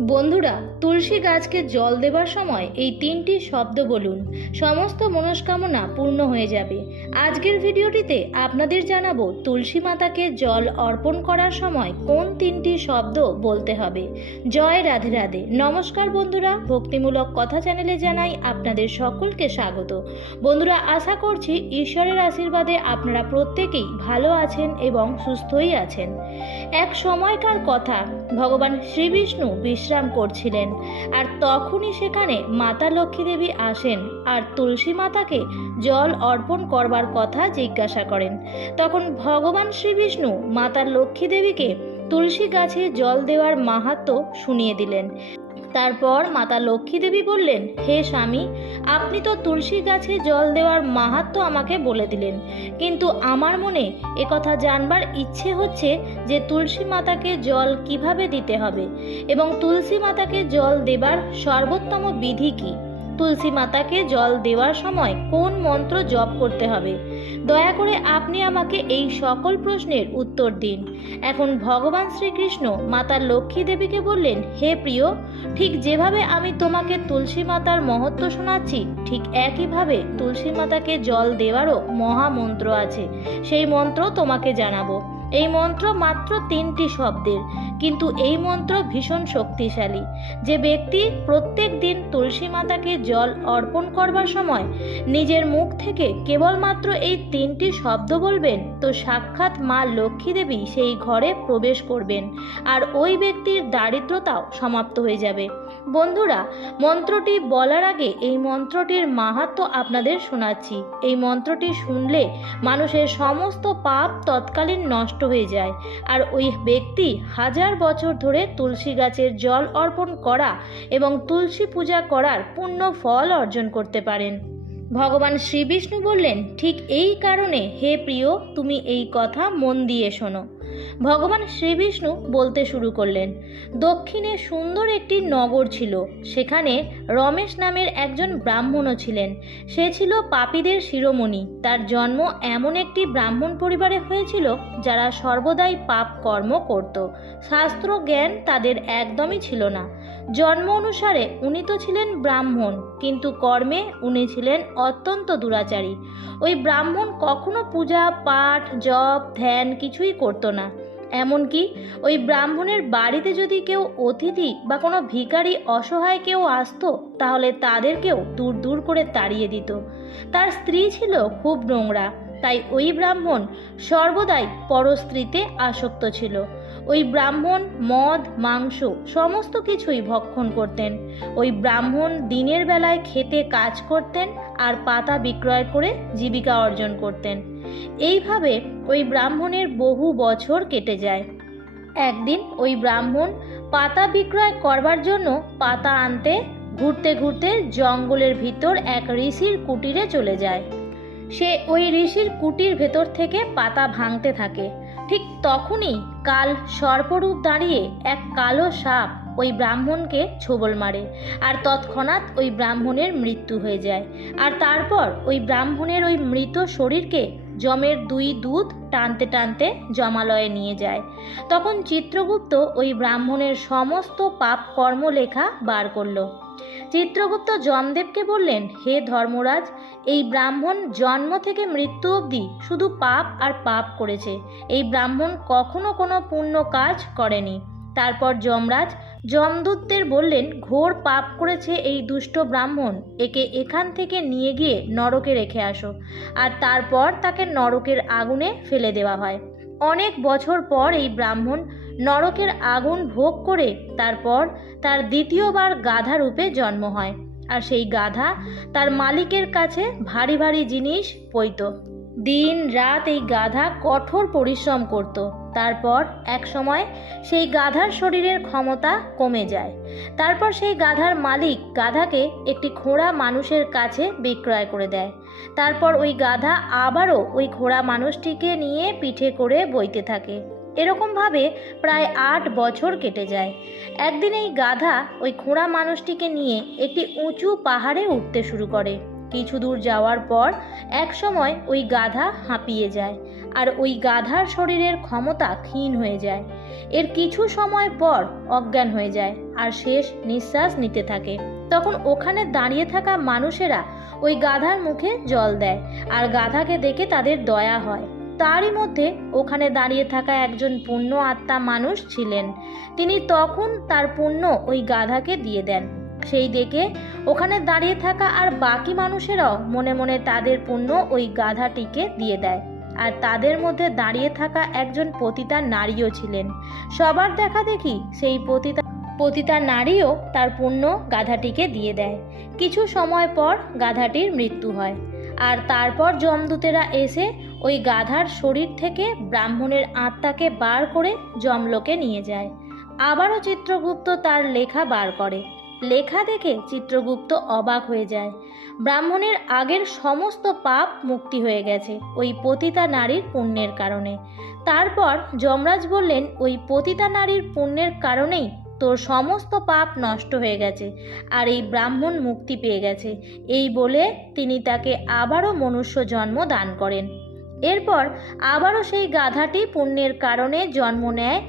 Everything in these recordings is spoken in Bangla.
বন্ধুরা, তুলসী গাছকে জল দেবার সময় এই তিনটি শব্দ বলুন। সমস্ত মনস্কামনা পূর্ণ হয়ে যাবে। আজকের ভিডিওটিতে আপনাদের জানাব তুলসী মাতাকে জল অর্পণ করার সময় কোন তিনটি শব্দ বলতে হবে। জয় রাধে রাধে। নমস্কার বন্ধুরা, ভক্তিমূলক কথা চ্যানেলে জানাই আপনাদের সকলকে স্বাগত। বন্ধুরা, আশা করছি ঈশ্বরের আশীর্বাদে আপনারা প্রত্যেকেই ভালো আছেন এবং সুস্থই আছেন। এক সময়কার কথা। ভগবান শ্রীবিষ্ণু বিশ্রাম করছিলেন। আর তখনই সেখানে মাতা লক্ষ্মী দেবী আসেন আর তুলসী মাতাকে জল অর্পণ করবার কথা জিজ্ঞাসা করেন। তখন ভগবান শ্রীবিষ্ণু মাতা লক্ষ্মী দেবীকে তুলসী গাছে জল দেওয়ার মাহাত্ম শুনিয়ে দিলেন। তারপর মাতা লক্ষ্মী দেবী বললেন, হে স্বামী, আপনি তো তুলসী গাছে জল দেওয়ার মাহাত্ম আমাকে বলে দিলেন। কিন্তু আমার মনে কথা জানবার ইচ্ছে হচ্ছে যে তুলসী মাতাকে জল কীভাবে দিতে হবে এবং তুলসী মাতাকে জল দেবার সর্বোত্তম বিধি কী? তুলসী মাতাকে জল দেওয়ার সময় কোন মন্ত্র জপ করতে হবে? দয়া করে আপনি আমাকে এই সকল প্রশ্নের উত্তর দিন। এখন ভগবান শ্রীকৃষ্ণ মাতা লক্ষ্মী দেবীকে বললেন, হে প্রিয়, ঠিক যেভাবে আমি তোমাকে তুলসী মাতার মহত্ব শোনাচ্ছি, ঠিক একইভাবে তুলসী মাতাকে জল দেওয়ারও মহামন্ত্র আছে। সেই মন্ত্র তোমাকে জানাব। এই মন্ত্র মাত্র তিনটি শব্দের, কিন্তু এই মন্ত্র ভীষণ শক্তিশালী। যে ব্যক্তি প্রত্যেক দিন তুলসী মাতাকে জল অর্পণ করবার সময় নিজের মুখ থেকে কেবলমাত্র এই তিনটি শব্দ বলবেন, তো সাক্ষাৎ মা লক্ষ্মী দেবী সেই ঘরে প্রবেশ করবেন, আর ওই ব্যক্তির দারিদ্রতাও সমাপ্ত হয়ে যাবে। বন্ধুরা, মন্ত্রটি বলার আগে এই মন্ত্রটির মাহাত্ম্য আপনাদের শোনাচ্ছি। এই মন্ত্রটি শুনলে মানুষের সমস্ত পাপ তৎকালীন নষ্ট হয়ে যায়। আর ওই ব্যক্তি হাজার বছর ধরে তুলসী গাছের জল অর্পণ করা এবং তুলসী পূজা করার পূর্ণ ফল অর্জন করতে পারেন। ভগবান শ্রীবিষ্ণু বললেন, ঠিক এই কারণে, হে প্রিয়, তুমি এই কথা মন দিয়ে শোনো। ভগবান শ্রীবিষ্ণু বলতে শুরু করলেন। দক্ষিণে সুন্দর একটি নগর ছিল। সেখানে রমেশ নামের একজন ব্রাহ্মণও ছিলেন। সে ছিল পাপীদের শিরোমণি। তার জন্ম এমন একটি ব্রাহ্মণ পরিবারে হয়েছিল, যারা সর্বদাই পাপ কর্ম করত। শাস্ত্র জ্ঞান তাদের একদমই ছিল না। জন্ম অনুসারে উনি তো ছিলেন ব্রাহ্মণ, কিন্তু কর্মে উনি ছিলেন অত্যন্ত দুরাচারী। ওই ব্রাহ্মণ কখনো পূজা, পাঠ, জপ, ধ্যান কিছুই করতো না। এমনকি ওই ব্রাহ্মণের বাড়িতে যদি কেউ অতিথি বা কোনো ভিখারি অসহায় কেউ আসতো, তাহলে তাদেরকেও দূর দূর করে তাড়িয়ে দিত। তার স্ত্রী ছিল খুব নোংরা, তাই ওই ব্রাহ্মণ সর্বদাই পরস্ত্রীতে আসক্ত ছিল। ওই ব্রাহ্মণ, মদ, মাংস সমস্ত কিছুই ভক্ষণ করতেন। ওই ব্রাহ্মণ দিনের বেলায় খেতে কাজ করতেন আর পাতা বিক্রয় করে জীবিকা অর্জন করতেন। এইভাবে ওই ব্রাহ্মণের বহু বছর কেটে যায়। একদিন ওই ব্রাহ্মণ পাতা বিক্রয় করবার জন্য পাতা আনতে, ঘুরতে ঘুরতে জঙ্গলের ভিতর এক ঋষির কুটিরে চলে যায়। সে ওই ঋষির কুটির ভেতর থেকে পাতা ভাঙতে থাকে। ঠিক তখনই কাল সর্পরূপ দাঁড়িয়ে এক কালো সাপ ওই ব্রাহ্মণকে ছোবল মারে, আর তৎক্ষণাৎ ওই ব্রাহ্মণের মৃত্যু হয়ে যায়। আর তারপর ওই ব্রাহ্মণের ওই মৃত শরীরকে যমের দুই দুধ টানতে টানতে জমালয়ে নিয়ে যায়। তখন চিত্রগুপ্ত ওই ব্রাহ্মণের সমস্ত পাপ কর্ম লেখা বার করল। চিত্রগুপ্ত যমদেবকে বললেন, হে ধর্মরাজ, এই ব্রাহ্মণ জন্ম থেকে মৃত্যু অবধি শুধু পাপ আর পাপ করেছে। এই ব্রাহ্মণ কখনো কোনো পুণ্য কাজ করেনি। তারপর যমরাজ যমদূতদের বললেন, ঘোর পাপ করেছে এই দুষ্ট ব্রাহ্মণ। একে এখান থেকে নিয়ে গিয়ে নরকে রেখে আসো। আর তারপর তাকে নরকের আগুনে ফেলে দেওয়া হয়। অনেক বছর পর এই ব্রাহ্মণ নরকের আগুন ভোগ করে তারপর তার দ্বিতীয়বার গাধা রূপে জন্ম হয়। আর সেই গাধা তার মালিকের কাছে ভারী ভারী জিনিস পইত দিন রাত এই গাধা কঠোর পরিশ্রম করত। তারপর এক সময় সেই গাধার শরীরের ক্ষমতা কমে যায়। তারপর সেই গাধার মালিক গাধাকে একটি খোঁড়া মানুষের কাছে বিক্রয় করে দেয়। তারপর ওই গাধা আবারও ওই খোঁড়া মানুষটিকে নিয়ে পিঠে করে বইতে থাকে। এরকমভাবে প্রায় আট বছর কেটে যায়। একদিন এই গাধা ওই খোঁড়া মানুষটিকে নিয়ে একটি উঁচু পাহাড়ে উঠতে শুরু করে। কিছু দূর যাওয়ার পর একসময় ওই গাধা হাঁপিয়ে যায় আর ওই গাধার শরীরের ক্ষমতা ক্ষীণ হয়ে যায়। এর কিছু সময় পর অজ্ঞান হয়ে যায় আর শেষ নিঃশ্বাস নিতে থাকে। তখন ওখানে দাঁড়িয়ে থাকা মানুষেরা ওই গাধার মুখে জল দেয় আর গাধাকে দেখে তাদের দয়া হয়। তারই মধ্যে ওখানে দাঁড়িয়ে থাকা একজন পুণ্য আত্মা মানুষ ছিলেন। তিনি তখন তার পুণ্য ওই গাধাকে দিয়ে দেন। সেই দেখে ওখানে দাঁড়িয়ে থাকা আর বাকি মানুষেরাও মনে মনে তাদের পুণ্য ওই গাধাটিকে দিয়ে দেয়। আর তাদের মধ্যে দাঁড়িয়ে থাকা একজন পতিতা নারীও ছিলেন। সবার দেখা দেখি সেই পতিতা পতিতা নারীও তার পুণ্য গাধাটিকে দিয়ে দেয়। কিছু সময় পর গাধাটির মৃত্যু হয়। আর তারপর যমদূতেরা এসে ওই গাধার শরীর থেকে ব্রাহ্মণের আত্মাকে বার করে যমলোকে নিয়ে যায়। আবারও চিত্রগুপ্ত তার লেখা বার করে। লেখা দেখে চিত্রগুপ্ত অবাক হয়ে যায়। ব্রাহ্মণের আগের সমস্ত পাপ মুক্তি হয়ে গেছে ওই পতিতা নারীর পুণ্যের কারণে। তারপর যমরাজ বললেন, ওই পতিতা নারীর পুণ্যের কারণেই তোর সমস্ত পাপ নষ্ট হয়ে গেছে আর এই ব্রাহ্মণ মুক্তি পেয়ে গেছে। এই বলে তিনি তাকে আবারও মনুষ্য জন্ম দান করেন। এরপর আবারও সেই গাধাটি পুণ্যের কারণে জন্ম নেয়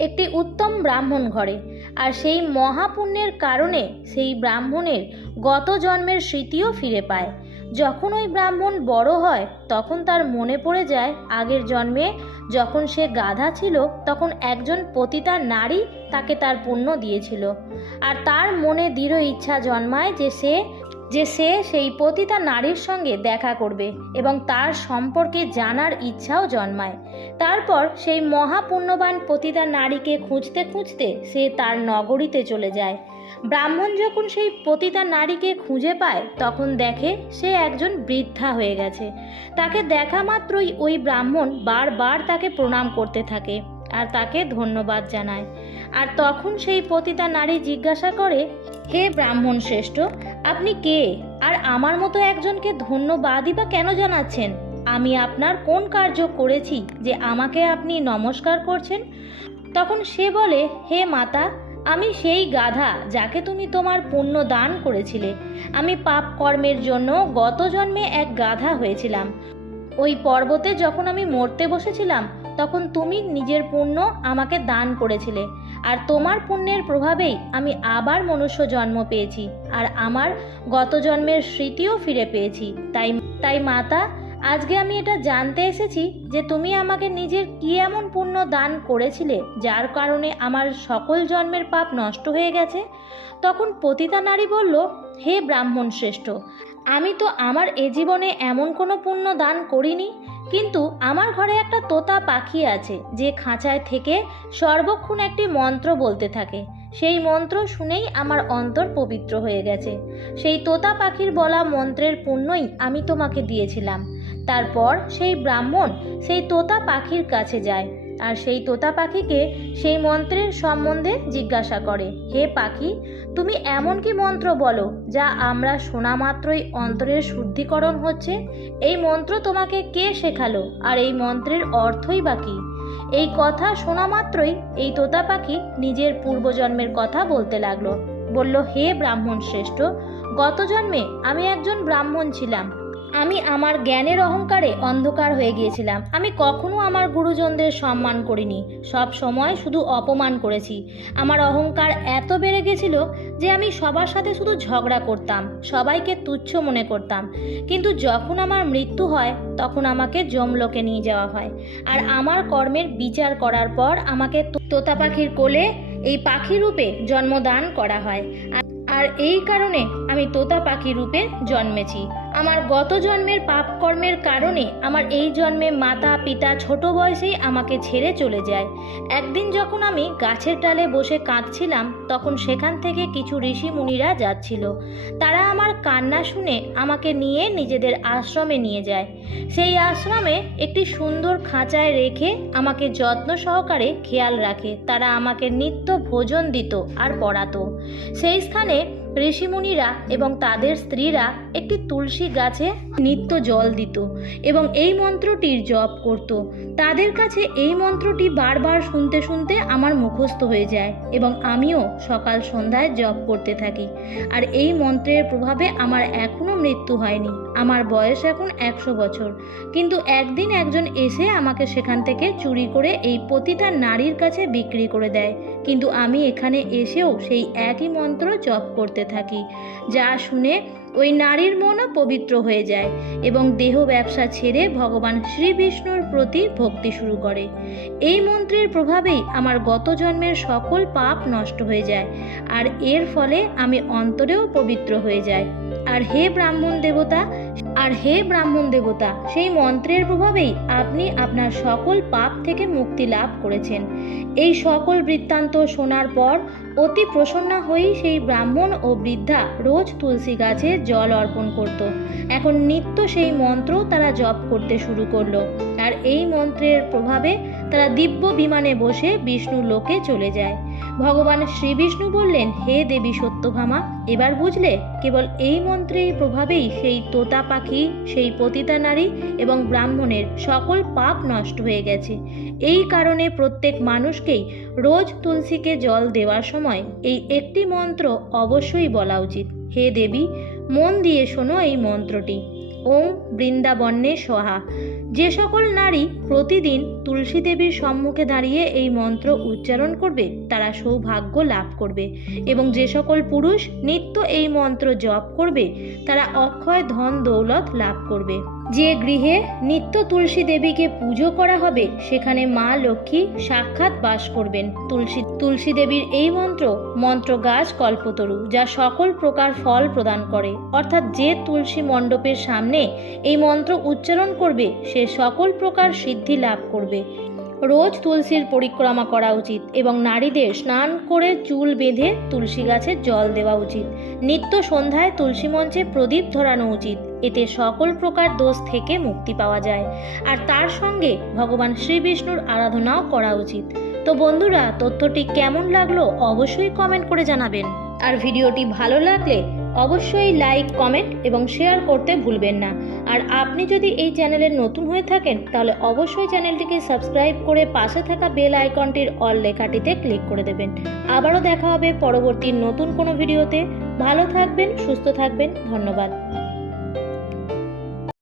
একটি উত্তম ব্রাহ্মণ ঘরে। আর সেই মহাপুণ্যের কারণে সেই ব্রাহ্মণের গত জন্মের স্মৃতিও ফিরে পায়। যখন ওই ব্রাহ্মণ বড় হয়, তখন তার মনে পড়ে যায় আগের জন্মে যখন সে গাধা ছিল, তখন একজন পতিতা নারী তাকে তার পুণ্য দিয়েছিল। আর তার মনে দৃঢ় ইচ্ছা জন্মায় যে সে যে সে সেই পতিতা নারীর সঙ্গে দেখা করবে এবং তার সম্পর্কে জানার ইচ্ছাও জন্মায়। তারপর সেই মহাপুণ্যবান পতিতা নারীকে খুঁজতে খুঁজতে সে তার নগরীতে চলে যায়। ব্রাহ্মণ যখন সেই পতিতা নারীকে খুঁজে পায়, তখন দেখে সে একজন বৃদ্ধা হয়ে গেছে। তাকে দেখা মাত্রই ওই ব্রাহ্মণ বারবার তাকে প্রণাম করতে থাকে আর তাকে ধন্যবাদ জানায়। আর তখন সেই পতিতা নারী জিজ্ঞাসা করে, হে ব্রাহ্মণ শ্রেষ্ঠ, আপনি কে? আর আমার মতো একজনকে ধন্যবাদই বা কেন জানাচ্ছেন? আমি আপনার কোন কার্য করেছি যে আমাকে আপনি নমস্কার করছেন? তখন সে বলে, হে মাতা, আমি সেই গাধা যাকে তুমি তোমার পুণ্য দান করেছিলে। আমি পাপ কর্মের জন্য গত জন্মে এক গাধা হয়েছিলাম। ওই পর্বতে যখন আমি মরতে বসেছিলাম, তখন তুমি নিজের পুণ্য আমাকে দান করেছিলে। আর তোমার পুণ্যের প্রভাবেই আমি আবার মনুষ্য জন্ম পেয়েছি, আর আমার গত জন্মের স্মৃতিও ফিরে পেয়েছি। তাই তাই মাতা, আজকে আমি এটা জানতে এসেছি যে তুমি আমাকে নিজের কি এমন পুণ্য দান করেছিলে, যার কারণে আমার সকল জন্মের পাপ নষ্ট হয়ে গেছে? তখন পতিতা নারী বলল, হে ব্রাহ্মণ শ্রেষ্ঠ আমি তো আমার এ জীবনে এমন কোনো পুণ্য দান করিনি, কিন্তু আমার ঘরে একটা তোতা পাখি আছে যে খাঁচায় থেকে সর্বক্ষণ একটি মন্ত্র বলতে থাকে। সেই মন্ত্র শুনেই আমার অন্তর পবিত্র হয়ে গেছে। সেই তোতা পাখির বলা মন্ত্রের পুণ্যই আমি তোমাকে দিয়েছিলাম। তারপর সেই ব্রাহ্মণ সেই তোতা পাখির কাছে যায়। আর সেই তোতা পাখিকে সেই মন্ত্রের সম্বন্ধে জিজ্ঞাসা করে, হে পাখি, তুমি এমন কি মন্ত্র বলো যা আমরা শোনা মাত্রই অন্তরের শুদ্ধিকরণ হচ্ছে? এই মন্ত্র তোমাকে কে শেখালো? আর এই মন্ত্রের অর্থই বা কী? এই কথা শোনা মাত্রই এই তোতা পাখি নিজের পূর্বজন্মের কথা বলতে লাগল। বলল, হে ব্রাহ্মণ শ্রেষ্ঠ, গত জন্মে আমি একজন ব্রাহ্মণ ছিলাম। আমি আমার জ্ঞানের অহংকারে অন্ধকার হয়ে গিয়েছিলাম। আমি কখনো আমার গুরুজনদের সম্মান করিনি। সব সময় শুধু অপমান করেছি। আমার অহংকার এত বেড়ে গেছিল যে আমি সবার সাথে শুধু ঝগড়া করতাম, সবাইকে তুচ্ছ মনে করতাম। কিন্তু যখন আমার মৃত্যু হয়, তখন আমাকে জমলোকে নিয়ে যাওয়া হয়। আর আমার কর্মের বিচার করার পর আমাকে তোতা পাখির কোলে এই পাখি রূপে জন্মদান করা হয়। আর এই কারণে আমি তোতা পাখি রূপে জন্মেছি। আমার গত জন্মের পাপ কর্মের কারণে আমার এই জন্মে মাতা, পিতা, ছোট বয়সেই আমাকে ছেড়ে চলে যায়। একদিন যখন আমি গাছের ডালে বসে কাঁদছিলাম, তখন সেখান থেকে কিছু ঋষি মুনিরা যাচ্ছিল। তারা আমার কান্না শুনে আমাকে নিয়ে নিজেদের আশ্রমে নিয়ে যায়। সেই আশ্রমে একটি সুন্দর খাঁচায় রেখে আমাকে যত্ন সহকারে খেয়াল রাখে। তারা আমাকে নিত্য ভোজন দিত আর পড়াতো। সেই স্থানে ঋষিমুনিরা এবং তাদের স্ত্রীরা একটি তুলসী গাছে নিত্য জল দিত এবং এই মন্ত্রটির জপ করত। তাদের কাছে এই মন্ত্রটি বারবার শুনতে শুনতে আমার মুখস্থ হয়ে যায় এবং আমিও সকাল সন্ধ্যায় জপ করতে থাকি। আর এই মন্ত্রের প্রভাবে আমার এখনও মৃত্যু হয়নি। আমার বয়স এখন একশো বছর। কিন্তু একদিন একজন এসে আমাকে সেখান থেকে চুরি করে এই পতিতা নারীর কাছে বিক্রি করে দেয়। কিন্তু আমি এখানে এসেও সেই একই মন্ত্র জপ করতে থাকি, যা শুনে ওই নারীর মনও পবিত্র হয়ে যায় এবং দেহ ব্যবসা ছেড়ে ভগবান শ্রী বিষ্ণুর প্রতি ভক্তি শুরু করে। এই মন্ত্রের প্রভাবেই আমার গত জন্মের সকল পাপ নষ্ট হয়ে যায়, আর এর ফলে আমি অন্তরেও পবিত্র হয়ে যাই। আর হে ব্রাহ্মণ দেবতা, আর হে ব্রাহ্মণ দেবতা, সেই মন্ত্রের প্রভাবেই আপনি আপনার সকল পাপ থেকে মুক্তি লাভ করেছেন। এই সকল বৃত্তান্ত শোনার পর অতি প্রসন্না হয়েই সেই ব্রাহ্মণ ও বৃদ্ধা রোজ তুলসী গাছে জল অর্পণ করত। এখন নিত্য সেই মন্ত্র তারা জপ করতে শুরু করল। আর এই মন্ত্রের প্রভাবে তারা দিব্য বিমানে বসে বিষ্ণুর লোকে চলে যায়। ভগবান শ্রীবিষ্ণু বললেন, হে দেবী সত্যভামা, এবার বুঝলে কেবল এই মন্ত্রের প্রভাবেই সেই তোতা পাখি, সেই পতিতা নারী এবং ব্রাহ্মণের সকল পাপ নষ্ট হয়ে গেছে। এই কারণে প্রত্যেক মানুষকেই রোজ তুলসীকে জল দেওয়ার সময় এই একটি মন্ত্র অবশ্যই বলা উচিত। হে দেবী, মন দিয়ে শোনো এই মন্ত্রটি। ওম বৃন্দাবন্যে সহা। যে সকল নারী প্রতিদিন তুলসী দেবীর সম্মুখে দাঁড়িয়ে এই মন্ত্র উচ্চারণ করবে, তারা সৌভাগ্য লাভ করবে। এবং যে সকল পুরুষ নিত্য এই মন্ত্র জপ করবে, তারা অক্ষয় ধন দৌলত লাভ করবে। যে গৃহে নিত্য তুলসী দেবীকে পুজো করা হবে, সেখানে মা লক্ষ্মী সাক্ষাৎ বাস করবেন। তুলসী তুলসী দেবীর এই মন্ত্র মন্ত্র গাছ কল্পতরু, যা সকল প্রকার ফল প্রদান করে। অর্থাৎ যে তুলসী মণ্ডপের সামনে এই মন্ত্র উচ্চারণ করবে, সে সকল প্রকার সিদ্ধি লাভ করবে। রোজ তুলসীর পরিক্রমা করা উচিত এবং নারীদের স্নান করে চুল বেঁধে তুলসী গাছে জল দেওয়া উচিত। নিত্য সন্ধ্যায় তুলসী মঞ্চে প্রদীপ ধরানো উচিত। এতে সকল প্রকার দোষ থেকে মুক্তি পাওয়া যায়। আর তার সঙ্গে ভগবান শ্রীবিষ্ণুর আরাধনাও করা উচিত। তো বন্ধুরা, তথ্যটি কেমন লাগল অবশ্যই কমেন্ট করে জানাবেন। আর ভিডিওটি ভালো লাগলে অবশ্যই লাইক কমেন্ট এবং শেয়ার করতে ভুলবেন না। আর আপনি যদি এই চ্যানেলের নতুন হয়ে থাকেন, তাহলে অবশ্যই চ্যানেলটিকে সাবস্ক্রাইব করে পাশে থাকা বেল আইকনটির অল লেখাটিতে ক্লিক করে দেবেন। আবারও দেখা হবে পরবর্তী নতুন কোনো ভিডিওতে ভালো থাকবেন, সুস্থ থাকবেন, ধন্যবাদ।